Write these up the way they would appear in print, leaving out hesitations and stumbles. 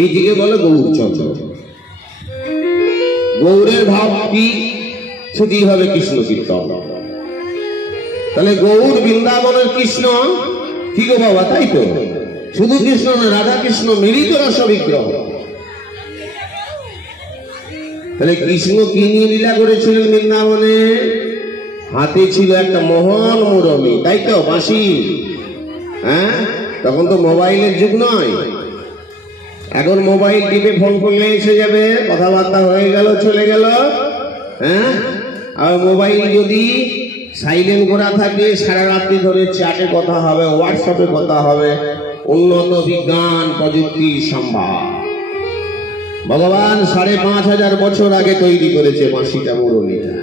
এইদিকে বলে গৌরচন্দ্র। গৌরের ভাব কি? সেটি হবে কৃষ্ণ কীর্তন। তাহলে গৌর বৃন্দাবনের কৃষ্ণ কি গো বাবা, তাই তো? শুধু কৃষ্ণ না, রাধা কৃষ্ণ মিলিত রস বিগ্রহ। তাহলে কৃষ্ণ কি নিয়ে লীলা করেছিলেন বৃন্দাবনে? হাতে ছিল একটা মহান মুরলী, তাই তো, বাঁশি। হ্যাঁ, তখন তো মোবাইলের যুগ নয়। এখন মোবাইল টিপে ফোন করলে এসে যাবে, কথাবার্তা হয়ে গেল, চলে গেল। হ্যাঁ, আর মোবাইল যদি সাইলেন্ট করা থাকে, সারা রাত্রি ধরে চ্যাটে কথা হবে, হোয়াটসঅ্যাপে কথা হবে। উন্নত বিজ্ঞান প্রযুক্তির সম্ভার। ভগবান ৫,৫০০ বছর আগে তৈরি করেছে বাঁশিটা, মুরলীটা।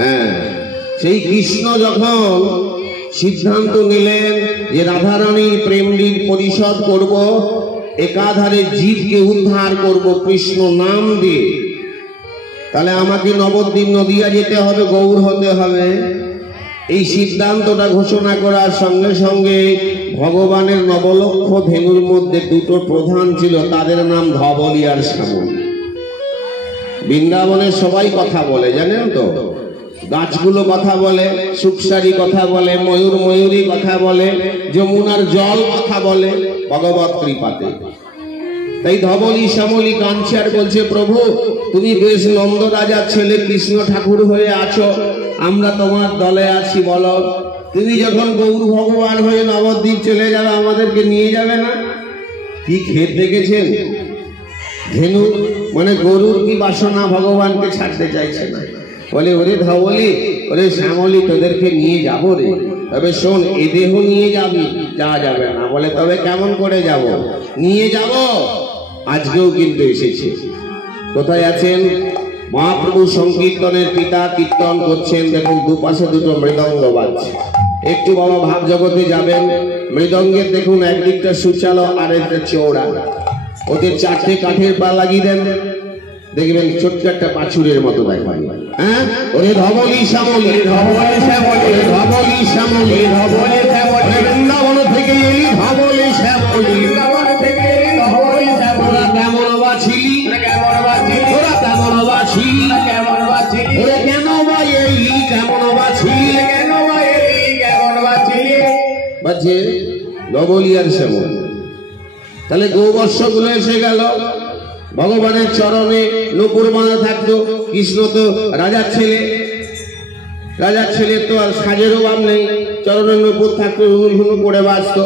হ্যাঁ, সেই কৃষ্ণ যখন সিদ্ধান্ত নিলেন যে রাধারানীর প্রেমলীর পরিশোধ করব, একাধারে জীবকে উদ্ধার করব কৃষ্ণ নাম দিয়ে, তাহলে আমাকে নবদ্বীপ নদিয়া যেতে হবে, গৌর হতে হবে। এই সিদ্ধান্তটা ঘোষণা করার সঙ্গে সঙ্গে ভগবানের নবলক্ষ ধেনুর মধ্যে দুটো প্রধান ছিল, তাদের নাম ধবলি আর শ্যামলী। বৃন্দাবনে সবাই কথা বলে, জানেন তো? গাছগুলো কথা বলে, সুখসারি কথা বলে, ময়ূর ময়ূরী কথা বলে, যমুনার জল কথা বলে, ভগবত কৃপাতে। তাই ধবলি শ্যামলী কাঁদছে আর বলছে, প্রভু তুমি বেশ নন্দ রাজার ছেলে কৃষ্ণ ঠাকুর হয়ে আছো, আমরা তোমার দলে আছি, বলো তুমি যখন গৌর ভগবান হয়ে নবদ্বীপ চলে যাবে, আমাদেরকে নিয়ে যাবে না? কি ক্ষেত দেখেছেন? ধেনু মানে গরুর কি বাসনা, ভগবানকে ছাড়তে চাইছে না। বলে, ওরে ধবলি, ওরে শ্যামলী, তোদেরকে নিয়ে যাবো রে, তবে শোন, এ দেহ নিয়ে যাবি? যাওয়া যাবে না। বলে, তবে কেমন করে যাব? নিয়ে যাব। আজকেও কিন্তু এসেছে। কোথায় আছেন? মহাপ্রভু সংকীর্তনের পিতা কীর্তন করছেন, দেখুন দুপাশে দুটো মৃদঙ্গ বাজছে। একটু বাবা ভাব জগতে যাবেন, মৃদঙ্গের দেখুন একদিকটা সুচালো আর একটা চৌড়া, ওদের 4টে কাঠের পা লাগিয়ে দেন, দেখবেন ছোট্ট একটা পাছুরের মতো দেখবেন। হ্যাঁ, ওরে ধবলি শ্যামলী, ধবলি শ্যামলী, ধবলি শ্যামলী, ধবলি শ্যামলী, বৃন্দাবন থেকে এলি ধবলি শ্যামলী, বৃন্দাবন থেকে এলি ধবলি শ্যামলী। কেমন বাছিলি, কেমন বাছিলি, ওরা কেমন বাছিলি, কেমন বাছিলি, ওরে কেন বা এলি, কেমন বাছিলি, কেন বা এলি, কেমন বাছিলি, বাজে ধবলি আর শ্যামলী। তাহলে গৌবর্ষগুলো এসে গেল, ভগবানের চরণে নূপুর বাঁধা থাকতো। কৃষ্ণ তো রাজার ছেলে, রাজার ছেলে তো আর সাজের অভাব নেই, চরণে নূপুর থাকতো, হুনু করে বাঁচত।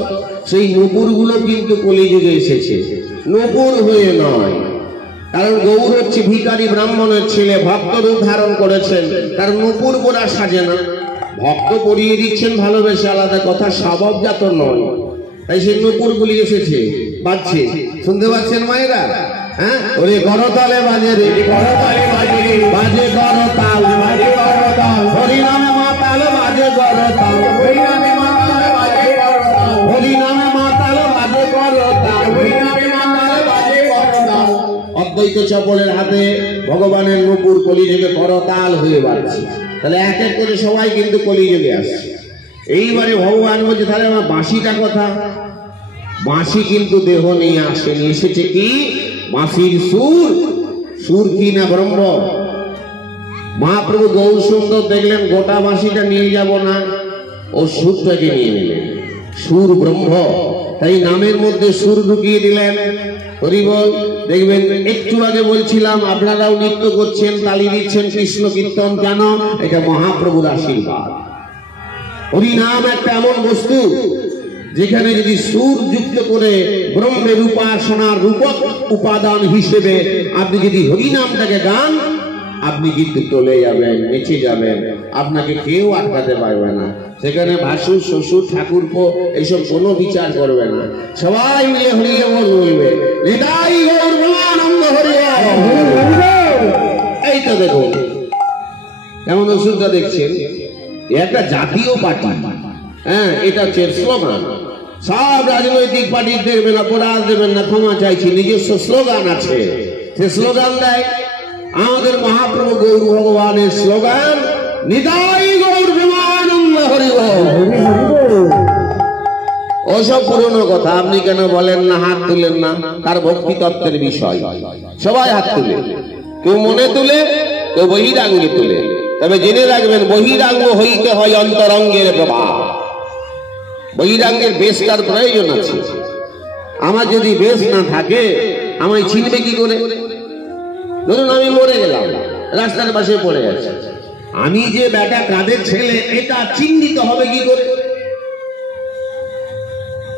সেই নূপুরগুলো কিন্তু কলিযুগে এসেছে, নূপুর হয়ে নয়। কারণ গৌর হচ্ছে ভিখারি ব্রাহ্মণের ছেলে, ভক্ত রূপ ধারণ করেছেন, তার নূপুর পরা সাজে না। ভক্ত পরিয়ে দিচ্ছেন ভালোবেসে, আলাদা কথা, স্বভাবজাত নয়। তাই সেই নূপুর গুলি এসেছে, বাজছে, শুনতে পাচ্ছেন মায়েরা? হ্যাঁ, ওরে করতালে বাজে রে, করতালে বাজে রে, বাজে করতাল, বাজে করতাল, হরি নামে মাতাল বাজে করতাল, হরি নামে মাতাল বাজে করতাল, হরি নামে মাতাল বাজে করতাল, হরি নামে মাতাল বাজে করতাল। অদ্বৈত চপলের হাতে ভগবানের নূপুর কলিযুগে করতাল হয়ে বাজছে। তাহলে এক এক করে সবাই কিন্তু কলিযুগে আসছে। এইবারে ভগবান বলছে, তাহলে আমার বাঁশিটা কথা। বাঁশি কিন্তু দেহ নিয়ে আসেনি, এসেছে কি? বাঁশির সুর। সুর কি না ব্রহ্ম। মহাপ্রভু গৌর সুন্দর দেখলেন, গোটা বাঁশিটা নিয়ে যাব না, ও সুরটাকে নিয়ে নিলেন। সুর ব্রহ্ম, তাই নামের মধ্যে সুর ঢুকিয়ে দিলেন। হরি বল। দেখবেন একটু আগে বলছিলাম, আপনারাও নৃত্য করছেন, তালি দিচ্ছেন, কৃষ্ণ কীর্তন। কেন? এটা মহাপ্রভুর আশীর্বাদ। হরি নাম একটা এমন বস্তু যেখানে যদি সুর যুক্ত করে ব্রহ্মের উপাসনার রূপক উপাদান হিসেবে আপনি যদি হরিনামটাকে গান, আপনি কিন্তু চলে যাবেন, নেচে যাবেন, আপনাকে কেউ আটকাতে পারবে না। সেখানে ভাসুর, শ্বশুর, ঠাকুরপো এইসব কোনো বিচার করবে না, সবাই মিলে হরিয়ে বলবে, এই তো দেখুন এমন ওষুধটা দেখছেন, একটা জাতীয় পার্টি। হ্যাঁ, এটা হচ্ছে স্লোগান। সব রাজনৈতিক পার্টির দেখবেন, অপরাধ দেবেন না, ক্ষমা চাইছি, নিজস্ব স্লোগান আছে, সে স্লোগান দেয়। আমাদের মহাপ্রভু গৌর ভগবানের স্লোগান, নিতাই গৌর প্রেমানন্দ হরি বল। ওসব পুরনো কথা, আপনি কেন বলেন না, হাত তুলেন না? তার ভক্তি তত্ত্বের বিষয়। সবাই হাত তুলে, কেউ মনে তুলে, কেউ বহিরাঙ্গে তুলে। তবে জেনে রাখবেন, বহিরাঙ্গ হইতে হয় অন্তরঙ্গের প্রভাব। বহিরাঙ্গের বেশটার প্রয়োজন আছে। আমার যদি বেশ না থাকে, আমায় চিনবে কি করে? ধরুন আমি মরে গেলাম, রাস্তার পাশে পড়ে গেছে, আমি যে বেটা কাদের ছেলে এটা চিহ্নিত হবে কি করে?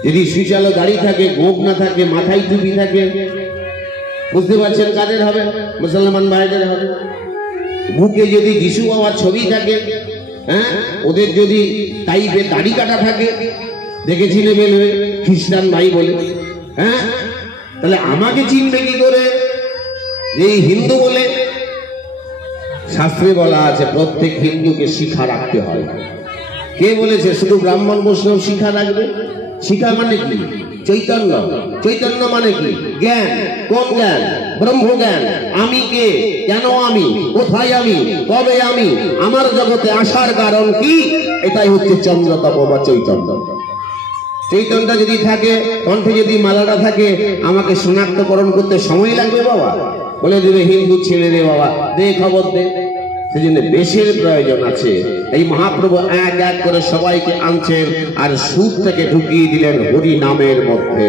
যদি সুচালো গাড়ি থাকে, গোপ না থাকে, মাথায় টুপি থাকে, বুঝতে পারছেন কাদের হবে? মুসলমান ভাইদের হবে। বুকে যদি যিশু বাবার ছবি থাকে, হ্যাঁ, ওদের যদি টাইপে দাড়ি কাটা থাকে, দেখে চিনে ফেলবে খ্রিস্টান ভাই বলে। হ্যাঁ, তাহলে আমাকে চিনবে কি করে যে হিন্দু বলে? শাস্ত্রে বলা আছে প্রত্যেক হিন্দুকে শিক্ষা রাখতে হয়। কে বলেছে শুধু ব্রাহ্মণ বৈষ্ণব শিক্ষা রাখবে? শিক্ষা মানে কি? চৈতন্য। চৈতন্য মানে কি? জ্ঞান। কোন জ্ঞান? ব্রহ্ম জ্ঞান। আমি কে, কেন আমি, কোথায় আমি, কবে আমি, আমার জগতে আসার কারণ কি, এটাই হচ্ছে চন্দ্র তপ বা চৈতন্য। চৈতন্যটা যদি থাকে, কণ্ঠে যদি মালাটা থাকে, আমাকে শনাক্তকরণ করতে সময় লাগবে বাবা? বলে দেবে হিন্দু ছেলে রে বাবা, দে খবর দে। সেজন্য বেশের প্রয়োজন আছে। এই মহাপ্রভু এক এক করে সবাইকে আনছেন আর সুর থেকে ঢুকিয়ে দিলেন হরি নামের মধ্যে।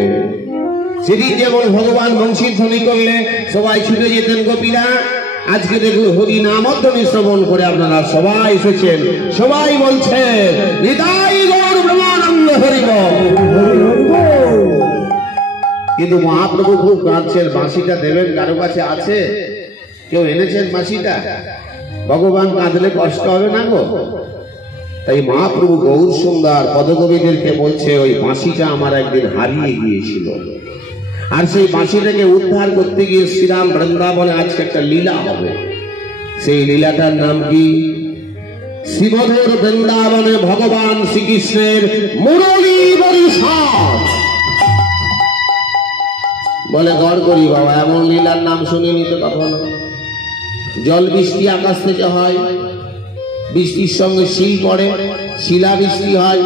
সেদিন যেমন ভগবান বংশীর ধ্বনি করলে সবাই ছুটে যেতেন গোপীরা, আজকে দেখুন হরি নামধ্বনি শ্রবণ করে আপনারা সবাই এসেছেন, সবাই বলছেন নিতাই গৌর ব্রহ্মানন্দ হরি বল। কিন্তু মহাপ্রভু খুব কাঁদছেন, বাঁশিটা দেবেন কারো কাছে আছে? কেউ এনেছেন বাঁশিটা? ভগবান কাঁদলে কষ্ট হবে না গো? তাই মহাপ্রভু গৌর সুন্দর পদকবিদেরকে বলছে ওই বাঁশিটা আমার একদিন হারিয়ে গিয়েছিল, আর সেই বাঁশিটাকে উদ্ধার করতে গিয়ে শ্রীরাম বৃন্দাবনে আজকে একটা লীলা হবে। সেই লীলাটার নাম কি? শ্রীমধুর বৃন্দাবনে ভগবান শ্রীকৃষ্ণের মুরলী বর্ষণ। বলে গড় করি বাবা, এমন লীলার নাম শুনিনি তো কখনো। জল বৃষ্টি আকাশ থেকে হয়, বৃষ্টির সঙ্গে শিল পড়ে, শিলা বৃষ্টি হয়,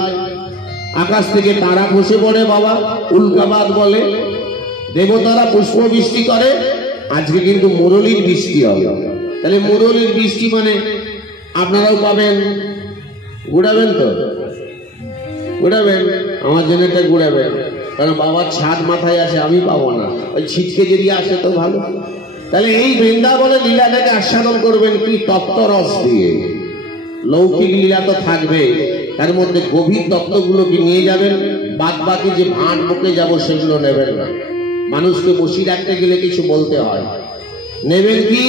আকাশ থেকে তারা খসে পড়ে বাবা, উল্কাবাদ বলে, দেবতারা পুষ্প বৃষ্টি করে। আজকে কিন্তু মুরলীর বৃষ্টি হবে। তাহলে মুরলীর বৃষ্টি মানে আপনারাও পাবেন, গুড়াবেন তো? গুড়াবেন, আমার জন্য এটা গুড়াবেন, কারণ বাবার ছাদ মাথায় আছে, আমি পাবো না। ওই ছিটকে যদি আসে তো ভালো। তাহলে এই বৃন্দাবনের লীলাটাকে আস্বাদন করবেন কি? তত্ত্বরস দিয়ে। লৌকিক লীলা তো থাকবে, তার মধ্যে গভীর তত্ত্বগুলোকে নিয়ে যাবেন। বাদ বাকি যে ভাঁট বকে যাব সেগুলো নেবেন না। মানুষকে বসিয়ে রাখতে গেলে কিছু বলতে হয়। নেবেন কি?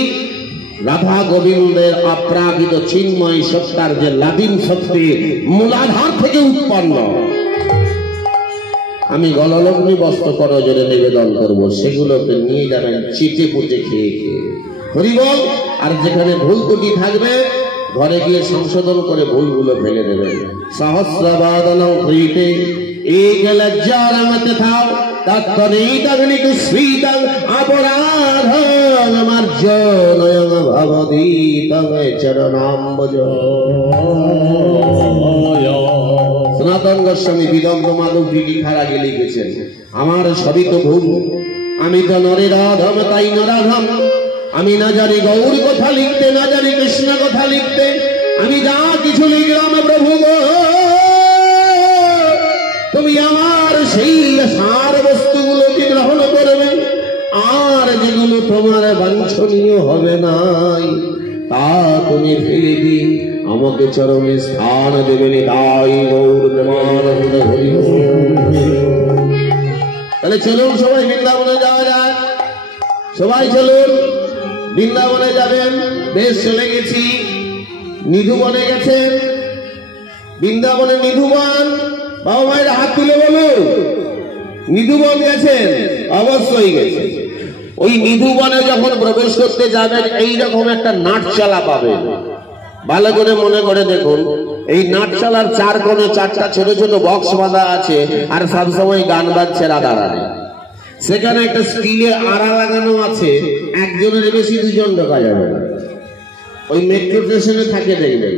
রাধা গোবিন্দের অপ্রাকৃত চিন্ময় সত্তার যে লাদিন শক্তি মূলাধার থেকে উৎপন্ন, আমি গললগ্নি বস্ত্র করজরে নিবেদন করব, সেগুলোকে নিয়ে যাবেন চিটে পুটে খেয়ে খেয়ে। হরিবল। আর যেখানে ভুল ত্রুটি থাকবে ঘরে গিয়ে সংশোধন করে ভুলগুলো ফেলে দেবেন। সহস্রবাদন হইতে এক লজ্জারমতে থাও তৎপরিতগ্নিক শ্রীতং অপরাধং মার্জনয়ং ভবদীতং চরণাম্বজ। সনাতন গোস্বামী বিদগ্ধ মাধব লিখার আগে লিখেছেন, আমার সবই তো ভুল, আমি তো নরের অধম তাই নরাধম, আমি না জানি গৌর কথা লিখতে, না জানি কৃষ্ণ কথা লিখতে, আমি যা কিছু লিখলাম প্রভু গো, তুমি আমার সেই সার বস্তুগুলোকে গ্রহণ করবে, আর যেগুলো তোমার বাঞ্ছনীয় হবে নাই তা তুমি ফেলে দি আমাকে চরণে স্থান দেবেন। তাই গৌর প্রেমানন্দ হরি। তাহলে চলুন সবাই বৃন্দাবনে যাওয়া যায়, সবাই চলুন বৃন্দাবনে যাবেন। বেশ চলে গেছি, নিধুবনে গেছেন, বৃন্দাবনে নিধুবন। বাবা মায়ের হাত তুলে বলুন, নিধুবন গেছেন? অবশ্যই গেছেন। ওই নিধুবনে যখন প্রবেশ করতে যাবেন এইরকম একটা নাটচালা পাবেন। ভালো করে মনে করে দেখুন, এই নাটচালার চার কোণে চারটা ছোট ছোট বক্স বাঁধা আছে, আর সবসময় গান বাজছে রাধারানী। সেখানে একটা স্টিলের আড়া লাগানো আছে, একজনের বেশি দুজন ঢোকা যাবে না। ওই মেট্রো স্টেশনে থাকে দেখবেন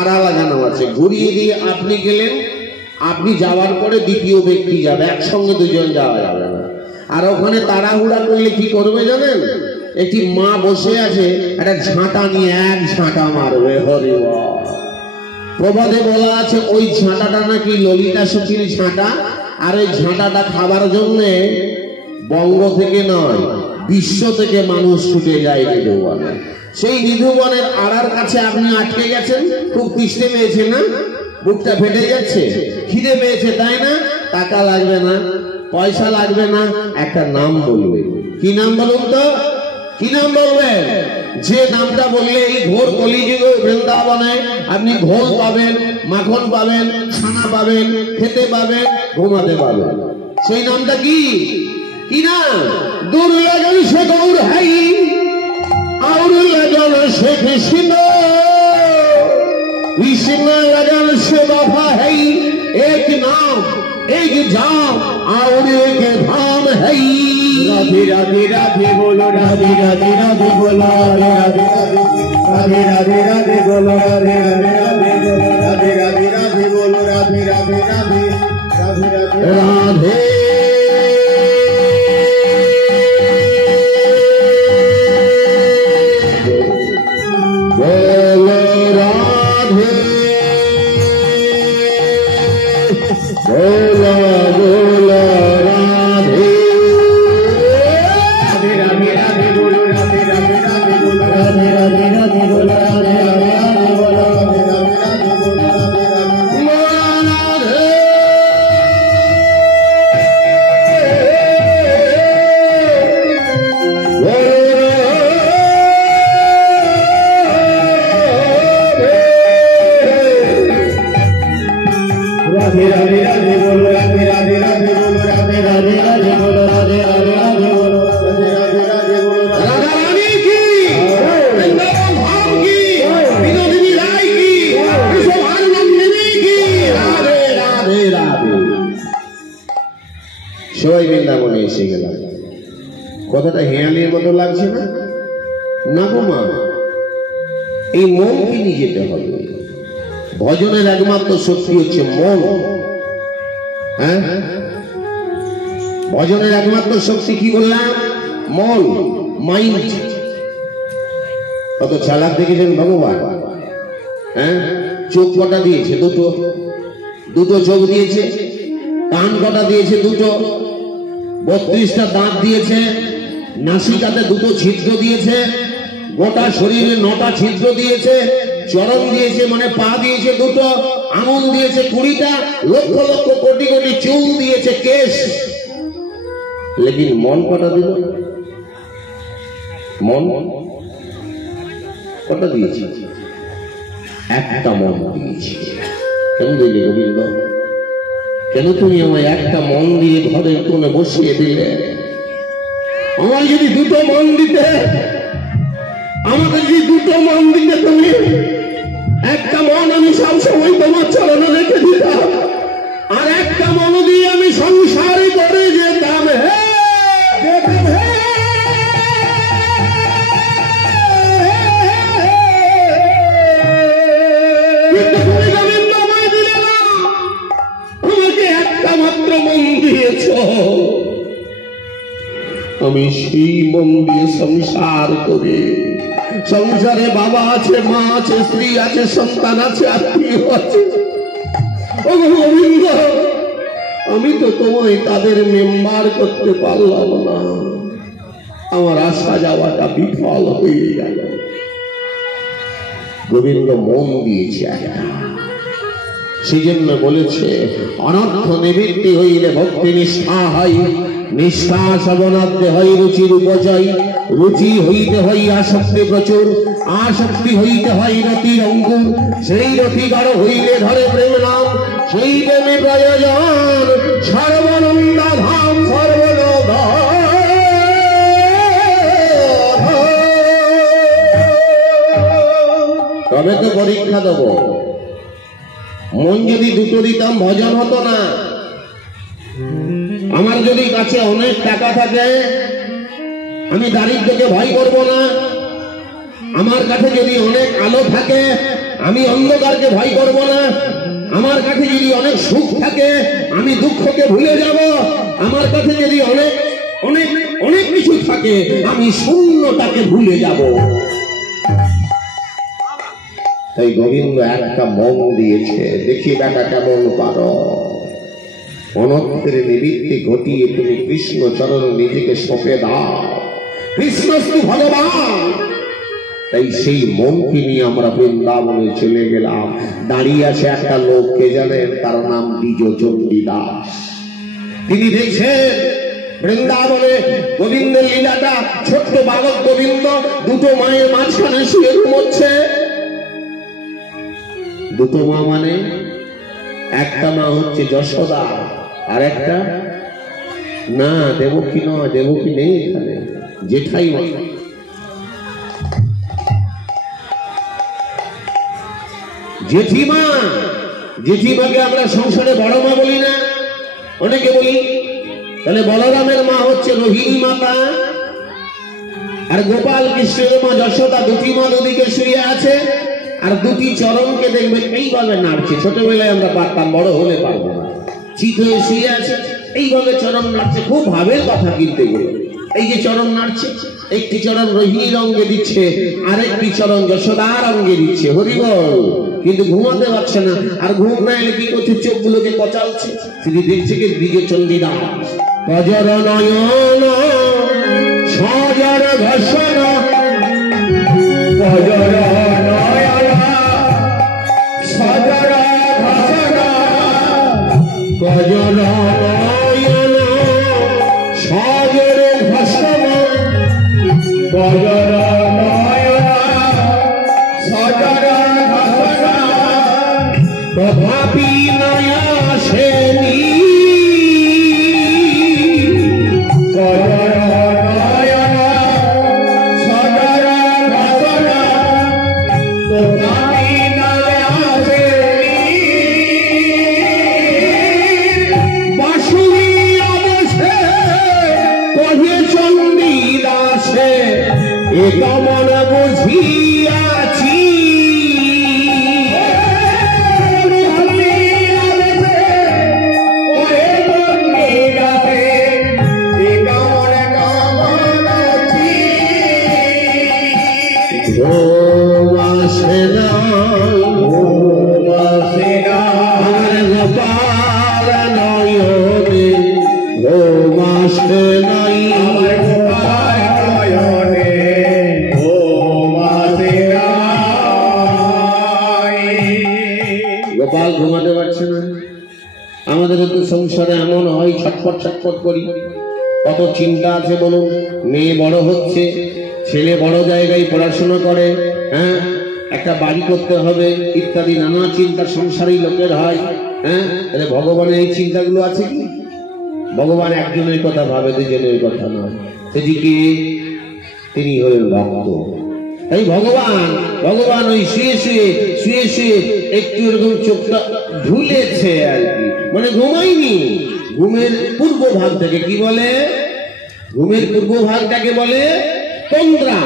আড়া লাগানো আছে, ঘুরিয়ে দিয়ে আপনি গেলেন, আপনি যাওয়ার পরে দ্বিতীয় ব্যক্তি যাবে, একসঙ্গে দুজন যাওয়া যাবে না। আর ওখানে তাড়াহুড়া করলে কি করবে জানেন? একটি মা বসে আছে, একটা ঝাঁটা নিয়ে এক ঝাঁটা মারবে। হরি বল। প্রবাদে বলা আছে ওই ঝাঁটাটা নাকি ললিতা সখীর ঝাঁটা, আর ওই ঝাঁটাটা খাবার জন্য বঙ্গ থেকে নয়, বিশ্ব থেকে মানুষ ছুটে যায় নিধুবনে। সেই নিধুবনের আড়ার কাছে আপনি আটকে গেছেন, খুব তৃষ্ণে পেয়েছে না, বুকটা ফেটে যাচ্ছে, খিদে পেয়েছে, তাই না? টাকা লাগবে না, পয়সা লাগবে না, একটা নাম বলবে। কি নাম বলুন তো? কি নাম বলবেন? যে নামটা বললে এই ঘোর কলিযুগে বৃন্দাবনে আপনি ঘোল পাবেন, মাখন পাবেন, ছানা পাবেন, খেতে পাবেন, ঘুমাতে পাবেন। সেই নামটা কি? কি নাম? দুর্লগন সে গৌর হাই और लगन से कृष्ण, कृष्ण लगन से वफा है। एक नाम एक जाम और एक धाम है। राधे राधे राधे बोलो, राधे राधे राधे बोलो, राधे राधे राधे राधे बोलो, राधे राधे राधे राधे बोलो, राधे राधे राधे राधे राधे। সবাই বৃন্দাবনে এসে গেলাম। কথাটা হেয়ালির মতো লাগছে না? না গো মা, এই মনকে নিয়ে যেতে হবে। ভজনের একমাত্র শক্তি হচ্ছে মন। হ্যাঁ, ভজনের একমাত্র শক্তি কি বললাম? মন, মাইন্ড। কত চালাক দেখেছেন ভগবান। হ্যাঁ, চোখ কটা দিয়েছে? দুটো। দুটো চোখ দিয়েছে। কান কটা দিয়েছে? দুটো। 32টা দাঁত দিয়েছে। নাসিকাতে দুটো ছিদ্র দিয়েছে। গোটা শরীরে 9টা ছিদ্র দিয়েছে। চরণ দিয়েছে, মানে পা দিয়েছে দুটো। আঙুল দিয়েছে 20টা। লক্ষ লক্ষ কোটি কোটি চুল দিয়েছে, কেশ। লেকিন মন কটা দিল? মন কটা দিয়েছে? একটা মন দিয়েছে। কেন দিলে গোবিন্দ? কেন তুমি আমায় একটা মন দিয়ে ঘরের কোণে বসিয়ে দিলে? আমার যদি দুটো মন দিতে, আমাকে যদি দুটো মন দিতে তুমি, একটা মন আমি সবসময় তোমার চরণে রেখে দিতাম, আর একটা মন দিয়ে আমি সংসারে করে যেতাম। হে যেতাম, হে আমি সেই মন দিয়ে সংসার করে, সংসারে বাবা আছে, মা আছে, স্ত্রী আছে, সন্তান আছে, আত্মীয় আছে। ও গোবিন্দ, আমি তো তোমায় তাদের মেম্বার করতে পারলাম না। আমার আসা যাওয়াটা বিফল হয়ে গেল। গোবিন্দ মন দিয়েছে একটা। সেই জন্য বলেছে অনর্থ নিবৃত্তি হইলে ভক্তি নিষ্ঠা হয়, নিষ্ঠা শ্রবণার্থে হয় রুচির উপচয়, রুচি হইতে হয় আসক্তি প্রচুর, আসক্তি হইতে হয় রতির অঙ্কুর, সেই রতি গাঢ় হইলে ধরে প্রেম নাম, সেই প্রেমে প্রয়োজন সর্বনন্দা ধাম সর্বলোক। তবে তো পরীক্ষা দেব। মন যদি দুটো দিতাম ভজন হতো না। আমার যদি কাছে অনেক টাকা থাকে, আমি দারিদ্রকে ভয় করব না। আমার কাছে যদি অনেক আলো থাকে, আমি অন্ধকারকে ভয় করব না। আমার কাছে যদি অনেক সুখ থাকে আমি দুঃখকে ভুলে যাব, আমার কাছে যদি অনেক অনেক অনেক কিছু থাকে আমি শূন্যতাকে ভুলে যাব। তাই গোবিন্দ একটা মন দিয়েছে, দেখি বেটা কেমন পারো। অনর্থের নিবৃত্তি ঘটিয়ে তুমি কৃষ্ণ চরণ নিজেকে সঁপে দাও, কৃষ্ণস্তু ভগবান। তাই সেই মনকে নিয়ে আমরা বৃন্দাবনে চলে গেলাম। দাঁড়িয়ে আছে একটা লোক, কে জানেন? তার নাম দ্বিজচণ্ডী দাস। তিনি দেখছেন বৃন্দাবনে গোবিন্দের লীলাটা। ছোট্ট বালক গোবিন্দ দুটো মায়ের মাঝখানে শুয়ে ঘুমোচ্ছে। দুটো মা মানে একটা মা হচ্ছে যশোদা, আর একটা না দেবকী নয়, দেবকী নেই এখানে, জেঠাই মা। জেঠিমা, জেঠিমাকে আমরা সংসারে বড় মা বলি না, অনেকে বলি। তাহলে বলরামের মা হচ্ছে রোহিণী মাতা, আর গোপাল কৃষ্ণের মা যশোদা। দুটি মা দুদিকে শুয়ে আছে, আর দুটি চরণকে দেখবেন এইভাবে নাড়ছে। ছোটবেলায় আমরা পারতাম, বড় হলে পারবো না। চিত হয়ে শুয়ে আছে, এইভাবে চরণ নাড়ছে। খুব ভাবের কথা কিন্তু এগুলো। এই যে চরণ নাড়ছে, একটি চরণ রোহিণীর অঙ্গে দিচ্ছে, আরেকটি চরণ যশোদার অঙ্গে দিচ্ছে। হরিবল। কিন্তু ঘুমাতে পারছে না, আর ঘুম না এলে কি করছে? চোখগুলোকে কচালছে। তিনি দেখছে কি দ্বিজচণ্ডী দাস। কজর নয়ন সজর ঘষণ, কজর নয়ন সজর ঘষণ, কজর নয়ন সজর ঘষণ, কজর নয়ন সজর ঘষণ, তথাপি নয়া সেনী, কজর নয়ন সজর ঘষণ, তথাপি নয়া সেনী। বাঁশুরি অবশ্যে কহে চণ্ডী দাসে, এ কেমন বুঝিয়াছি। গোপাল নয়নে গোপাল ঘুমাতে পারছে না। আমাদের তো সংসারে এমন হয়, ছটফট ছটফট করি। কত চিন্তা আছে বলুন। মেয়ে বড় হচ্ছে, ছেলে বড় জায়গায় পড়াশোনা করে, হ্যাঁ, একটা বাড়ি করতে হবে ইত্যাদি নানা চিন্তা সংসারী লোকের হয়। হ্যাঁ, তাহলে ভগবানের এই চিন্তাগুলো আছে কি? ভগবান একজনের কথা ভাবে, দুজনের কথা নয়। সেদিকে তিনি হলেন ভক্ত। এই ভগবান ওই শুয়ে শুয়ে একটু এরকম চোখটা ঝুলেছে আর কি, মানে ঘুমায়নি। ঘুমের পূর্ব ভাগ থেকে কি বলে? ঘুমের পূর্ব ভাগটাকে বলে তন্দ্রা।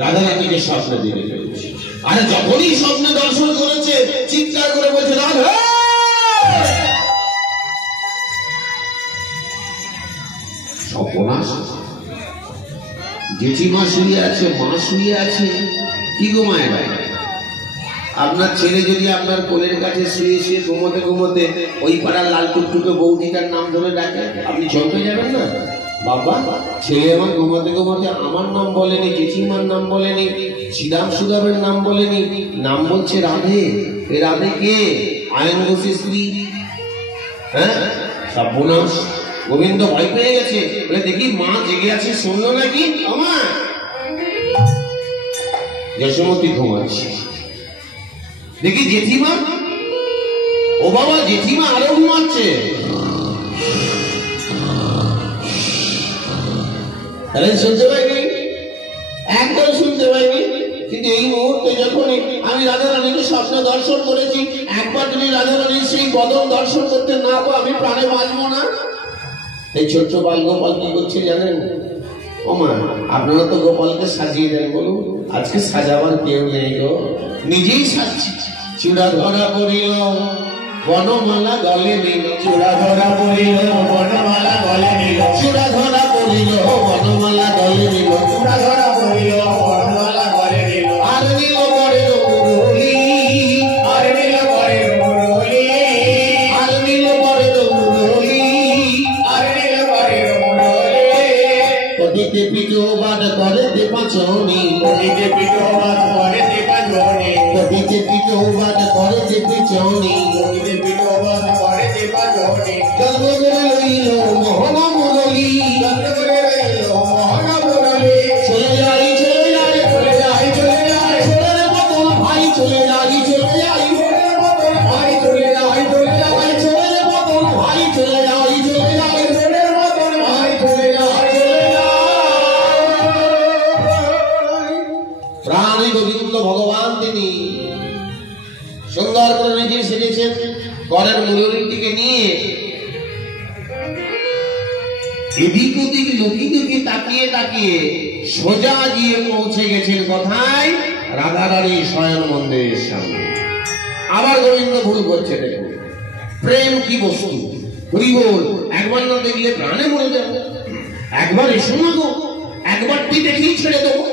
রাধারানীকে স্বপ্নে দেখে ফেলেছে। আরে যখনই স্বপ্নে দর্শন করেছে চিৎকার করে বলছে রাধা। সর্বনাশ। জেঠিমা শুয়ে আছে, মা শুয়ে আছে। কি গো মায়েরা, আপনার ছেলে যদি আপনার কোলের কাছে শুয়ে শুয়ে ঘুমোতে ঘুমোতে ওই পাড়ার লাল টুকটুকে বৌদিটার নাম ধরে ডাকে, আপনি চমকে যাবেন না? বাবা, ছেলে আমার ঘুমাতে ঘুমাতে আমার নাম বলেনি, জেঠিমার নাম বলেনি, শ্রীরাম সুদামের নাম বলেনি, নাম বলছে রাধে। এ রাধে কে? আয়ন ঘোষের স্ত্রী। হ্যাঁ, সর্বনাশ। গোবিন্দ ভয় পেয়ে গেছে, বলে দেখি মা জেগে আছে, শুনলো নাকি? আমার যশোমতী ঘুমাচ্ছে, দেখি জেঠিমা। ও বাবা, জেঠিমা আরো ঘুমাচ্ছে। তাহলে শুনতে পাইনি, একদম শুনতে পাইনি। কিন্তু এই মুহূর্তে যখনই আমি রাধা রানীকে স্বপ্নে দর্শন করেছি, একবার যদি রাধা রানীর সেই বদন দর্শন করতে না পাও আমি প্রাণে বাঁচবো না। এই ছোট্ট বাল গোপাল কি করছে জানেন? ও মা, আপনারা তো গোপালকে সাজিয়ে দেন, বলুন আজকে সাজাবার কেউ নেই গো, নিজেই সাজছি। চূড়া ধরা পড়িল বনমালা গলে নিল, চূড়া ধরা পড়িল বনমালা গলে নিল, চূড়া ধরা পড়িল বনমালা গলে নিল, চূড়া ধরা পড়িল বনমালা গলে নিল। আর নীল পরের মুরলি, আর নীল পরের মুরলি, আর নীল পরের মুরলি, আর নীল পরের মুরলি। কদিতে পিঠো বাদ করে দে পাঁচনি, কদিতে পিঠো বাদ করে দে পাঁচনি, কদিতে পিঠো বাদ করে দে পিছনি, কদিতে পিঠো বাদ করে দে পাঁচনি। জন্ম করে লইল মোহন মুরলি, জন্ম করে লইল মোহন মুরলি। চলে যাই চলে যাই চলে যাই চলে যাই, ছোড়ের মতন ভাই চলে যাই চলে যাই, ছোড়ের মতন ভাই চলে যাই চলে যাই, ছোড়ের মতন ভাই চলে যাই চলে যাই, ছোড়ের মতন ভাই চলে যাই চলে যাই। প্রাণী গোবিন্দ ভগবান তিনি সুন্দর করে নিজে সেজেছেন, ঘরের মুরলীটিকে নিয়ে এদিক ওদিক লুকি লুকি তাকিয়ে তাকিয়ে সোজা গিয়ে পৌঁছে গেছেন কোথায়? রাধারানী শয়ন মন্দিরের সামনে। আবার গোবিন্দ ভুল করছে, দেখুন প্রেম কি বস্তু, হরি বল একবার না দেখলে প্রাণে মরে যাবে, একবার এসো না গো, একবারটি দেখেই ছেড়ে দেবো।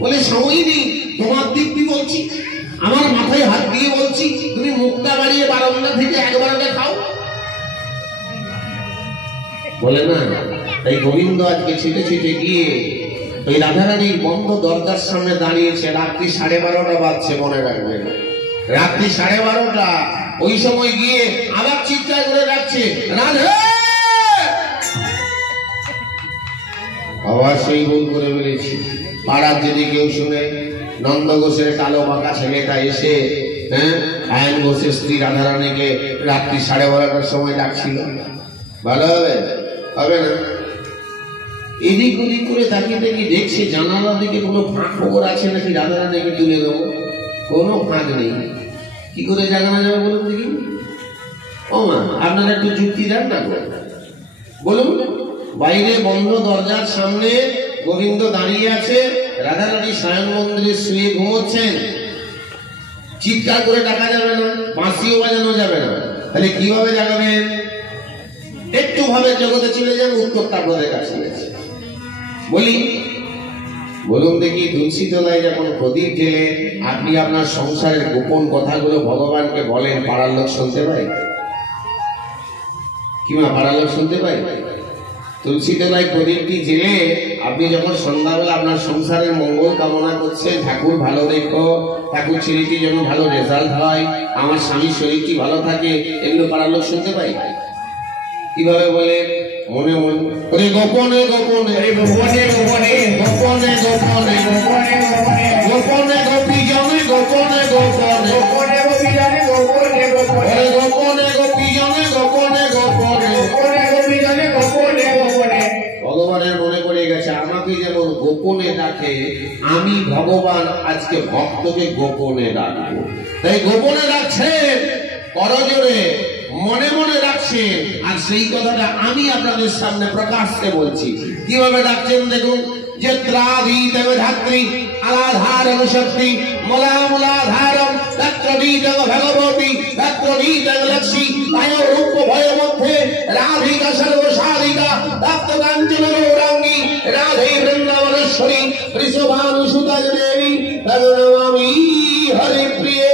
বলে সময় নেই, তোমার দিব্যি বলছি, আমার মাথায় হাত দিয়ে বলছি, তুমি মুখটা বাড়িয়ে বারান্দা থেকে একবার দেখাও। বলে না, তাই গোবিন্দ আজকে ছিটে ছিটে গিয়ে ওই রাধারানীর বন্ধ দরজার সামনে দাঁড়িয়েছে। রাত্রি 12:30 বাজছে, মনে রাখবেন, রাত্রি 12:30। ওই সময় গিয়ে আবার চিৎকার করে ডাকছে, রাধে। আবার সেই ভুল করে বলেছি। পাড়ার যদি কেউ শুনে, নন্দ ঘোষের কালো বাঁকা ছেলেটা এসে আয়ন ঘোষের স্ত্রী রাধারানীকে রাত্রি 12:30টার সময় ডাকছিল, ভালো হবে? হবে না। এদিক ওদিক করে তাকিয়ে তাকিয়ে দেখছে জানালা দিকে কোনো ফাঁক খবর আছে নাকি রাধারানীকে তুলে দেবো, কোনো ফাঁক নেই। কি করে জানানো যাবে বলুন দেখি? ও মা, আপনারা একটু যুক্তি দেন না, বলুন। বাইরে বন্ধ দরজার সামনে গোবিন্দ দাঁড়িয়ে আছে, রাধারানী শয়ন মন্দিরে শুয়ে ঘুমোচ্ছেন। চিৎকার করে ডাকা যাবে না, বাঁশিও বাজানো যাবে না, তাহলে কিভাবে জাগাবেন? একটু ভাবে জগতে চলে যান, উত্তরটা আপনাদের কাছে আছে। বলি, বলুন দেখি, তুলসী তলায় যখন প্রদীপ জেলে আপনি আপনার সংসারের গোপন কথাগুলো ভগবানকে বলেন, পাড়ার লোক শুনতে পায়? কিংবা পাড়ার লোক শুনতে পায়? তুলসী তলায় প্রদীপটি জেলে আপনি যখন সন্ধ্যাবেলা আপনার সংসারের মঙ্গল কামনা করছেন, ঠাকুর ভালো রেখো, ঠাকুর ছেলেটি যেন ভালো রেজাল্ট হয়, আমার স্বামীর শরীরটি ভালো থাকে, এগুলো পাড়ার লোক শুনতে পাই? কিভাবে বলে? মনে মনে গোপনে গোপনে গোপনে গোপনে গোপনে গোপনে গোপনে গোপনে গোপী জনে গোপনে গোপনে গোপনে গোপী জনে গোপনে গোপনে গোপনে গোপী জনে গোপনে গোপনে গোপনে গোপী জনে গোপনে গোপনে। ভগবানের মনে পড়ে গেছে, আমাকে যেমন গোপনে ডাকে, আমি ভগবান আজকে ভক্তকে গোপনে ডাকবো। তাই গোপনে ডাকছেন, করজোরে মনে মনে ডাকছেন, আর সেই কথাটা আমি আপনাদের সামনে প্রকাশ্যে বলছি। কিভাবে ডাকছেন দেখুন। যে ত্রাধীতম ধাত্রী আলাধারম শক্তি মূলামূলাধারম তত্রদীতম ভগবতী তত্রদীতম লক্ষ্মী বায়ু রূপ ভয় মধ্যে রাধিকা সর্বসাধিকা তপ্ত কাঞ্চন গৌরাঙ্গী রাধে বৃন্দাবনেশ্বরী বৃষভানুসুতা দেবী তন্নমামি হরিপ্রিয়ে।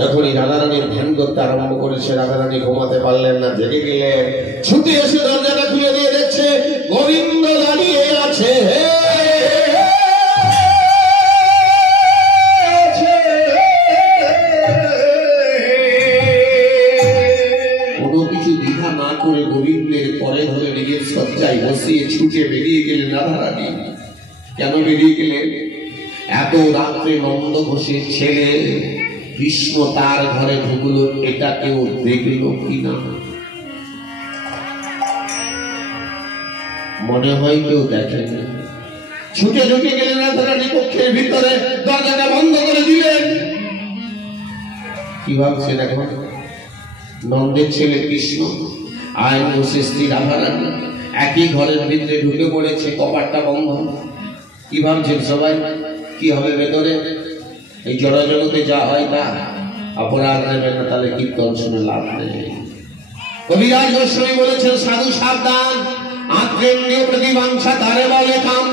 যখনই রাধারানীর ধ্যান করতে আরম্ভ করেছে, রাধারানী ঘুমাতে পারলেন না, জেগে গেলেন। ছুটে এসে দরজাটা খুলে দিয়ে দেখছে গোবিন্দ দাঁড়িয়ে আছে। কোনো কিছু দ্বিধা না করে গোবিন্দের পরে ধরে নিজের সজ্জায় বসিয়ে ছুটে বেরিয়ে গেলেন রাধারানী। কেন বেরিয়ে গেলেন? এত রাত্রে নন্দ ঘোষের ছেলে কৃষ্ণ তার ঘরে ঢুকলো, এটা কেউ দেখলো কিনা? মনে হয় কেউ দেখেনি। ছুটে ঢুকে গেলেন রাধারানী কক্ষের ভিতরে, দরজাটা বন্ধ করে দিলেন। কি ভাবছেন এখন? নন্দের ছেলে কৃষ্ণ আর বসে স্ত্রী রাধারানী একই ঘরের ভিতরে ঢুকে পড়েছে, কপাটটা বন্ধ। কি ভাবছেন সবাই? কি হবে ভেতরে? এই জড় জগতে যা হয় তা। অপরাধ নেবেন না, তাহলে কীর্তন শুনে লাভ নেই। কবিরাজ গোস্বামী বলেছেন, সাধু সাবধান, আত্মেন্দ্রিয় প্রতি বাঞ্ছা তারে বলে কাম,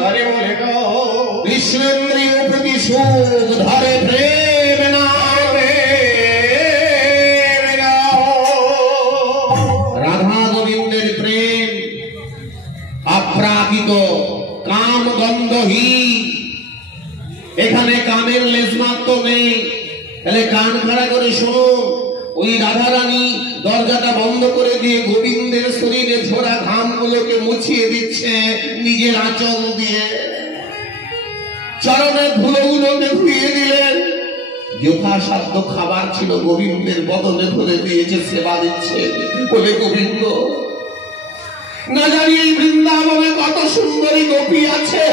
কৃষ্ণেন্দ্রিয় প্রতি সুখ ধরে প্রেম না। রাধা গোবিন্দের প্রেম অপ্রাকৃত, কাম গন্ধহীন। এখানে কামের লেশমাত্র নেই। তাহলে কান খাড়া করে শোনো। ওই রাধারানী দরজাটা বন্ধ করে দিয়ে গোবিন্দের শরীরে ঝোড়া ঘামগুলোকে মুছিয়ে দিচ্ছে নিজের আঁচল দিয়ে। চরণের ধুলোগুলোকে ধুয়ে দিলেন। যথাসাধ্য খাবার ছিল গোবিন্দের বদনে ধরে দিয়েছে, সেবা দিচ্ছে। বলে, গোবিন্দ, না জানি এই বৃন্দাবনে কত সুন্দরী গোপী আছে,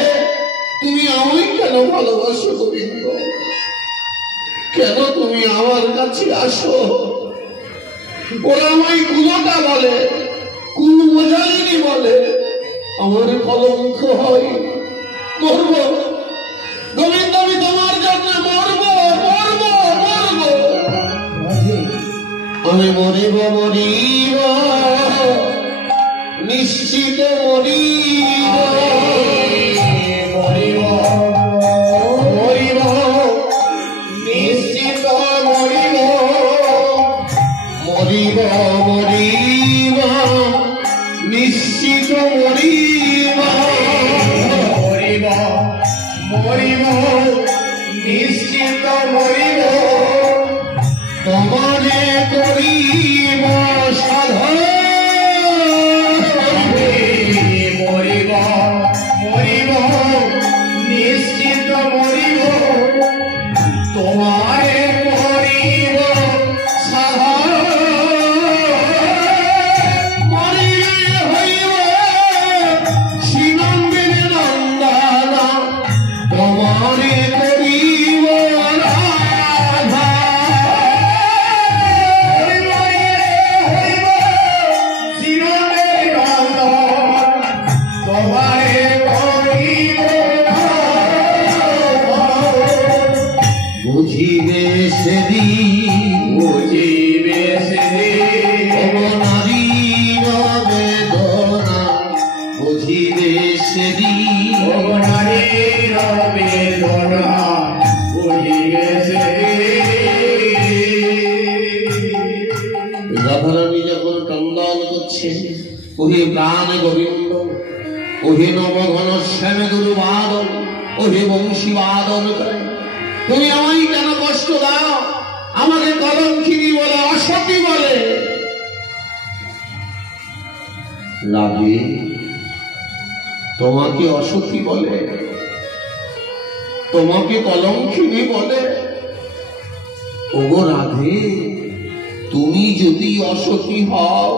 তুমি আমায় কেন ভালোবাসো গোবিন্দ? কেন তুমি আমার কাছে আসো? ওরা আমায় কুলোটা বলে, কুল বোঝালিনি বলে, আমার কলঙ্ক হয়। মরব গোবিন্দ, আমি তোমার জন্য মরব, মরব, মরব। আমি মরিব, মরিব, নিশ্চিত মরিব, মরিব, মরিব, নিশ্চিত মরিব, মরিব, মরিব, নিশ্চিত মরিব, মরিব, মরিব, নিশ্চিত মরিব, তোমারে করিব সাধন। মরিব, মরিব, নিশ্চিত মরিব, তোমারে করিব সাধন। মরিলে হইব শ্রীনন্দির নন্দন, তোমারে করিব রাধা। বুঝিবে সেদিন, বুঝিবে সেদিন, নারী বেদনা, বুঝিবে সেদিন, নারী বেদনা, বুঝিবে সেদিন। রাধারানী যখন ক্রন্দন করছেন, ওহে প্রাণ গোবিন্দ, ওহে নবঘন শ্যামে গুরু বাদন, ওহে বংশী বাদন করে, তুমি আমায় কেন কষ্ট দাও? আমাকে কলঙ্কিনী বলে, অসতী বলে। রাধে, তোমাকে অসতী বলে, তোমাকে কলঙ্কিনী বলে? ওগো রাধে, তুমি যদি অসতী হও,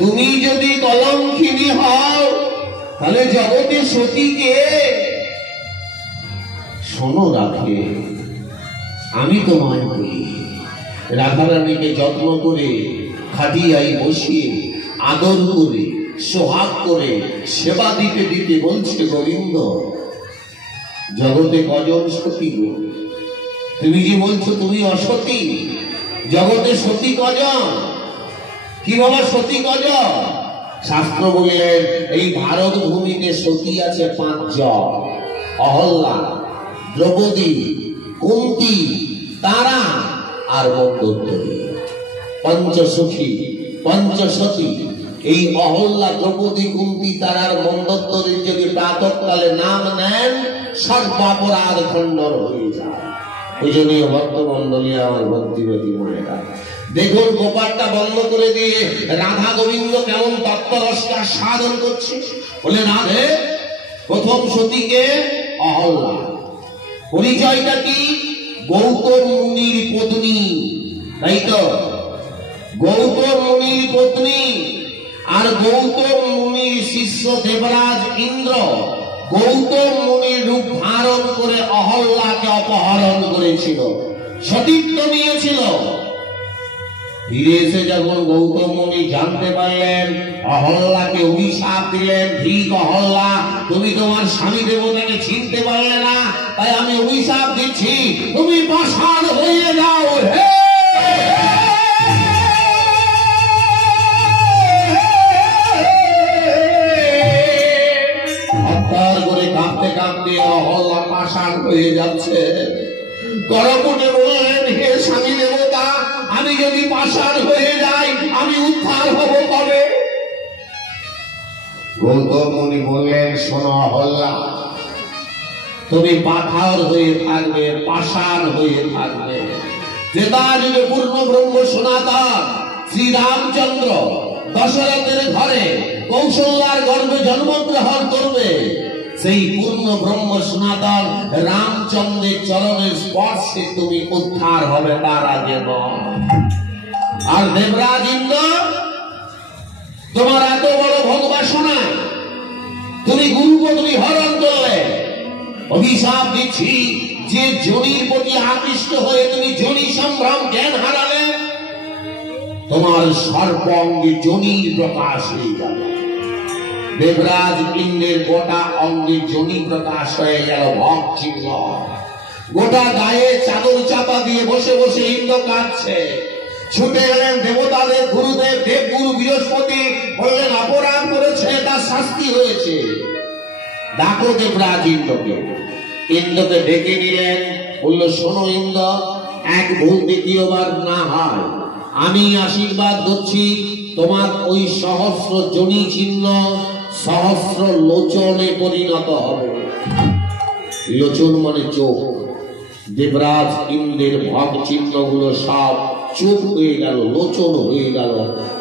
তুমি যদি কলঙ্কিনী হও, তাহলে জগতে সতী কে? শোনো রাধে, আমি তোমায় বলি, রাধারানীকে যত্ন করে খাটিয়াই বসিয়ে আদর করে সোহাগ করে সেবা দিতে দিতে বলছে, গোবিন্দ, জগতে কজন সতী গো? তুমি যে বলছো তুমি অসতী, জগতে সতী কজন? কি বাবা সতী কজন? শাস্ত্র বললেন, এই ভারত ভূমিতে সতী আছে 5 জন। অহল্যা, দ্রৌপদী, কুন্তী, তারা আর মন্দোদরী। পঞ্চসখী, পঞ্চসতী। এই অহল্যা, দ্রৌপদী, কুন্তী, তারার, মন্দোদরীর যদি প্রাতঃকালে নাম নেন, সর্বাপরাধ খণ্ডন হয়ে যায়। পূজনীয় ভক্তমণ্ডলী, আমার ভক্তিবতী মায়েরা, দেখুন গোপালটা বন্ধ করে দিয়ে রাধা গোবিন্দ কেমন তত্ত্বরসটা সাধন করছে। বলে, রাধে, প্রথম সতীকে অহল্যা, পরিচয়টা কি? গৌতম মুনির পত্নী, তাই তো? গৌতম মুনির পত্নী আর গৌতম মুনির শিষ্য দেবরাজ ইন্দ্র গৌতম মুনির রূপ ধারণ করে অহল্যাকে অপহরণ করেছিল, সতীত্ব নিয়েছিল। ফিরে এসে যখন গৌতম মুনি জানতে পারলেন, অহল্যাকে অভিশাপ দিলেন, ঠিক অহল্যা, তুমি তোমার স্বামী দেবতাকে চিনতে পারলে না, তাই আমি অভিশাপ দিচ্ছি, তুমি পাষাণ হয়ে যাও। হে করে কাঁপতে কাঁপতে অহল্যা পাষাণ হয়ে যাচ্ছে। করকুটে বললেন, হে স্বামী দেবতা, আমি যদি পাষাণ হয়ে যাই আমি উদ্ধার হব কবে? গৌতম মুনি বললেন, শোনো অহল্যা, তুমি পাথর হয়ে থাকবে, পাষাণ হয়ে থাকবে। যেটা যুগে পূর্ণ ব্রহ্ম সনাতন শ্রী রামচন্দ্র দশরথের ঘরে কৌশল্যার গর্ভে জন্মগ্রহণ করবে, সেই পূর্ণ ব্রহ্ম সনাতন রামচন্দ্রের চরণের স্পর্শে তুমি উদ্ধার হবে, তার আগে নয়। আর দেবরাজ ইন্দ্র, তোমার এত বড় ভোগবাসনা, তুমি গুরুপত্নী হরণ করলে, অভিশাপ দিচ্ছি, যে জনির প্রতি আকৃষ্ট হয়ে তুমি জনি সম্ভ্রম জ্ঞান হারালে, তোমার সর্বাঙ্গে জনির প্রকাশ হয়ে যাবে। দেবরাজ ইন্দ্রের গোটা অঙ্গে জনি প্রকাশ হয়ে গেল, ভগ চিহ্ন। গোটা গায়ে চাদর চাপা দিয়ে বসে বসে ইন্দ্র কাঁদছে। ছুটে গেলেন দেবতাদের গুরুদেব দেবগুরু বৃহস্পতি, বললেন অপরাধ করেছে, তার শাস্তি হয়েছে, ডাকো দেবরাজ ইন্দ্রকে। ইন্দ্রকে ডেকে নিলেন, বলল, শোনো ইন্দ্র, এক ভুল দ্বিতীয়বার না হয়, আমি আশীর্বাদ করছি, তোমার ওই সহস্র জনি চিহ্ন সহস্র লোচনে পরিণত হবে। লোচন মানে চোখ। দেবরাজ ইন্দ্রের ভগ চিহ্ন গুলো সব চোখ হয়ে গেল, লোচন হয়ে গেল,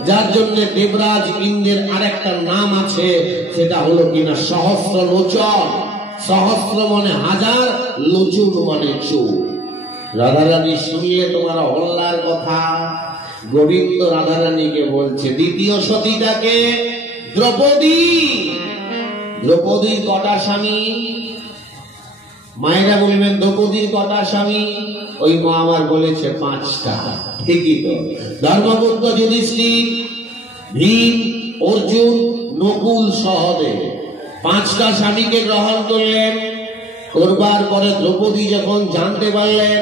যার জন্য দেবরাজ ইন্দ্রের আরেকটা নাম আছে, সেটা হলো কিনা সহস্র লোচন। সহস্র মানে হাজার, লোচন মানে চোখ। রাধারানী শুনলে তোমার অহল্যার কথা, গোবিন্দ রাধারানীকে বলছে, দ্বিতীয় সতীটাকে দ্রৌপদী। দ্রৌপদীর কটা স্বামী? মায়েরা বলবেন দ্রৌপদীর কটা স্বামী? ওই মা আমার বলেছে 5টা। ঠিকই তো। ধর্মপুত্র যুধিষ্ঠির, ভীম, অর্জুন, নকুল, সহদেব 5টা স্বামীকে গ্রহণ করলেন। করবার পরে দ্রৌপদী যখন জানতে পারলেন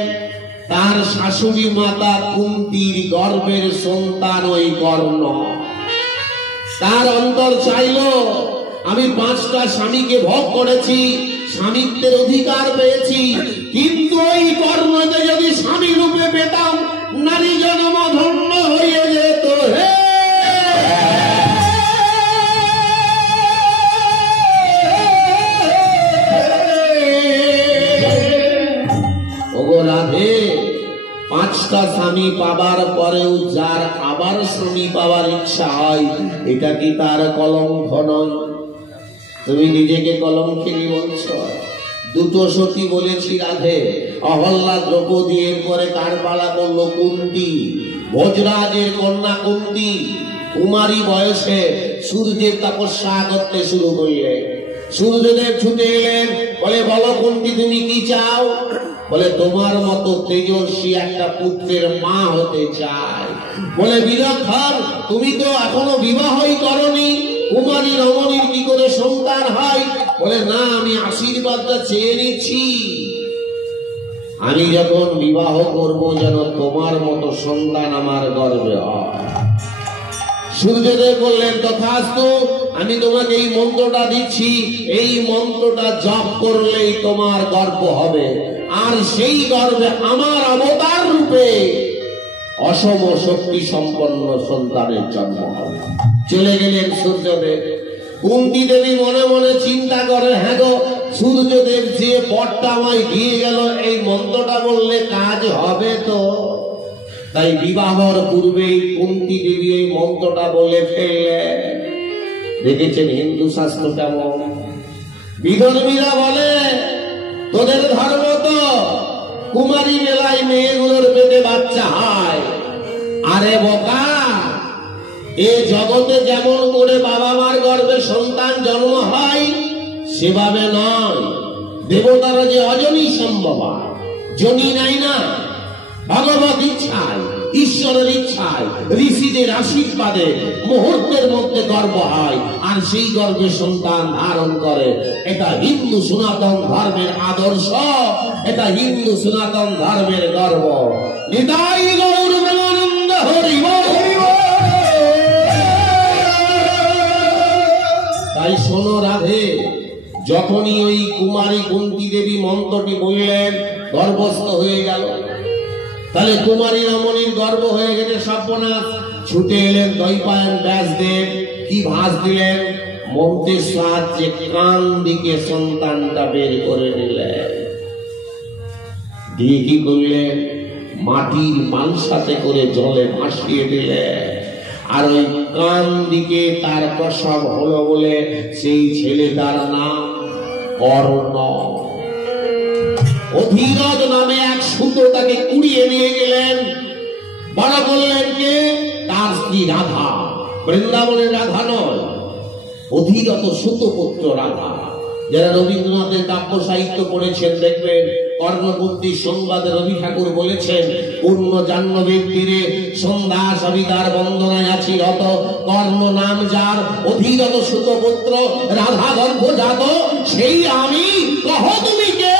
তার শাশুড়ি মাতা কুন্তির গর্ভের সন্তান ওই কর্ণ, তার অন্তর চাইল, আমি 5টা স্বামীকে ভোগ করেছি, স্বামীত্বের অধিকার পেয়েছি, কিন্তু ওই কর্ণকে যদি স্বামী রূপে পেতাম, নারী জন্ম ধন্য হয়ে যেত। হে রাধে, 5টা স্বামী পাবার পরেও যার আবার স্বামী পাওয়ার ইচ্ছা হয়, এটা কি তার কলঙ্ক নয়? তুমি নিজেকে কলঙ্কিনী বলছো। 2টো সতী বলেছি রাধে, অহল্যা, দ্রৌপদী, এরপরে কার পালা করলো? কুন্তি, ভোজরাজের কন্যা কুন্তি। কুমারী বয়সে সূর্যের তপস্যা করতে শুরু করলে। সূর্যদেব ছুটে এলেন, বলে, বলো কুন্তি, তুমি কি চাও? বলে, তোমার মতো তেজস্বী একটা পুত্রের মা হতে চাই। বলে, বিলক্ষণ, তুমি তো এখনো বিবাহই করনি, কুমারী রমণীর কি করে সন্তান হয়? বলে, না, আমি আশীর্বাদটা চেয়ে নিচ্ছি, আমি যখন বিবাহ করব যেন তোমার মতো সন্তান আমার গর্ভে হয়। সূর্যদেব বললেন, তথাস্তু, আমি তোমাকে এই মন্ত্রটা দিচ্ছি, এই মন্ত্রটা জপ করলেই তোমার গর্ভ হবে, আর সেই গর্ভে আমার অবতার রূপে অসম শক্তি সম্পন্ন সন্তানের জন্ম হবে। চলে গেলেন সূর্যদেব। কুন্তি দেবী মনে মনে চিন্তা করে, হ্যাঁ গো, সূর্যদেব যে পটটা আমায় দিয়ে গেল, এই মন্ত্রটা বললে কাজ হবে তো। তাই বিবাহর পূর্বেই কুন্তি দেবী এই মন্ত্রটা বলে ফেললেন। দেখেছেন হিন্দু শাস্ত্র কেমন? বিধর্মীরা বলে, তোদের ধর্ম তো কুমারী মেলায় মেয়েগুলোর পেটে বাচ্চা হয়। আরে বোকা, এ জগতে যেমন করে বাবা মার গর্ভে সন্তান জন্ম হয় সেভাবে নয়। দেবতারা যে অজনী সম্ভব, জনি নাই না, ভগবত ইচ্ছায়, ঈশ্বরের ইচ্ছায়, ঋষিদের আশীর্বাদে মুহূর্তের মধ্যে গর্ভ হয়, আর সেই গর্ভে সন্তান ধারণ করে। এটা হিন্দু সনাতন ধর্মের আদর্শ, এটা হিন্দু সনাতন ধর্মের গর্ব। নিতাই গৌর প্রেমানন্দ হরি বল। তাই শোনো রাধে, যখনই ওই কুমারী কুন্তী দেবী মন্ত্রটি বললেন, গর্ভস্থ হয়ে গেল। তাহলে কুমারী রমণীর গর্ভ হয়ে গেছে, সর্বনাশ। ছুটে এলেন দৈপায়ন ব্যাসদেব, কি ভাস দিলেন? মন্ত্রের সাহায্যে কান দিকে সন্তানটা বের করে নিলেন। দিয়ে কি করলেন? মাটির মালসাতে করে জলে ভাসিয়ে দিলেন। আর ওই কান দিকে তার প্রসব হলো বলে সেই ছেলেটার নাম কর্ণ। অধীরথ নামে এক সুতো তাকে কুড়িয়ে নিয়ে গেলেন। বড় বললেন কে? তার স্ত্রী রাধা, বৃন্দাবনের রাধা নয়, অধীরথ সুতপুত্র রাধা। যারা রবীন্দ্রনাথের কাব্য সাহিত্য পড়েছেন দেখবেন, কর্ণকুন্তীর সংবাদে রবি ঠাকুর বলেছেন, পূর্ণ জাহ্নবীর তীরে সন্ধ্যা সবিতার বন্দনায় আছি রত, কর্ণ নাম যার, অধীরথ সুতপুত্র, রাধা গর্ভজাত, সেই আমি, কহ তুমি কে?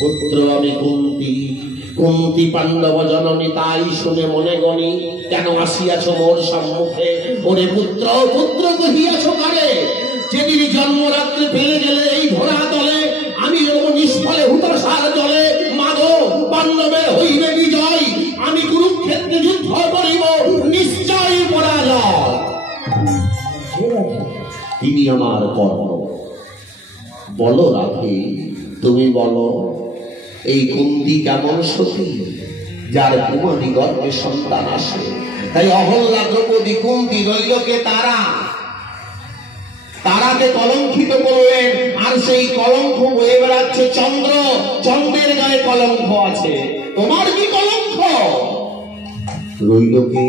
পুত্র আমি কুন্তী, কুন্তী পাণ্ডব জননী, তাই শুনে মনে গণি, কেন আসিয়াছ মোর সম্মুখে? ওরে পুত্র, পুত্র কহিয়াছ কারে? যেদিন জন্মরাত্রে ফেলে গেলে এই ধরা তলে, আমি নিষ্ফলে হুতাশার জলে, মাগো পাণ্ডবের হইবে বিজয়, আমি কুরুক্ষেত্রে যুদ্ধ করিব, নিশ্চয় পরাজয়। তিনি আমার কর্ণ। বলো রাধে, তুমি বলো, এই কুন্তী কেমন সতী, যার কুমারী গর্ভে সন্তান আসে? তাই অহল্যা, দ্রৌপদী, কুন্তী রইলকে তারা, তারাকে কলঙ্কিত করলেন। আর সেই কলঙ্ক বয়ে বেড়াচ্ছে চন্দ্র, চন্দ্রের গায়ে কলঙ্ক আছে। তোমার কি কলঙ্ক? রইলকে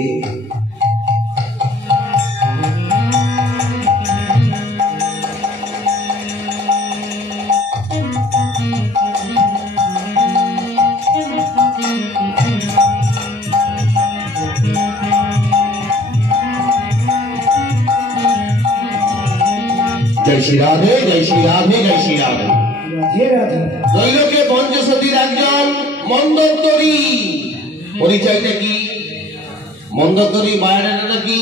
জয় শ্রী রাধে, জয় শ্রী রাধে, জয় শ্রী রাধে। দৈলকে পঞ্চসতীর একজন মন্দোদরী। পরিচয়টা কি? মন্দোদরী বায়ানাটা নাকি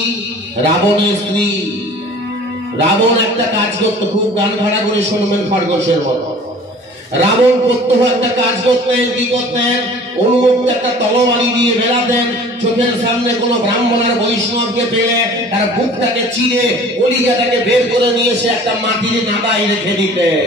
রাবণের স্ত্রী। রাবণ একটা কাজ করতো, খুব গান ভাড়া করে শুনবেন খরগোশের মতো। রাবণ প্রত্যহ একটা কাজ করতেন। কি করতেন? উন্মুক্ত একটা তলোয়ারি নিয়ে বেড়াতেন। চোখের সামনে কোন ব্রাহ্মণ আর বৈষ্ণবকে পেলে তার বুকটাকে চিরে কলিজাটাকে বের করে নিয়ে এসে একটা মাটির নাদায় রেখে দিতেন।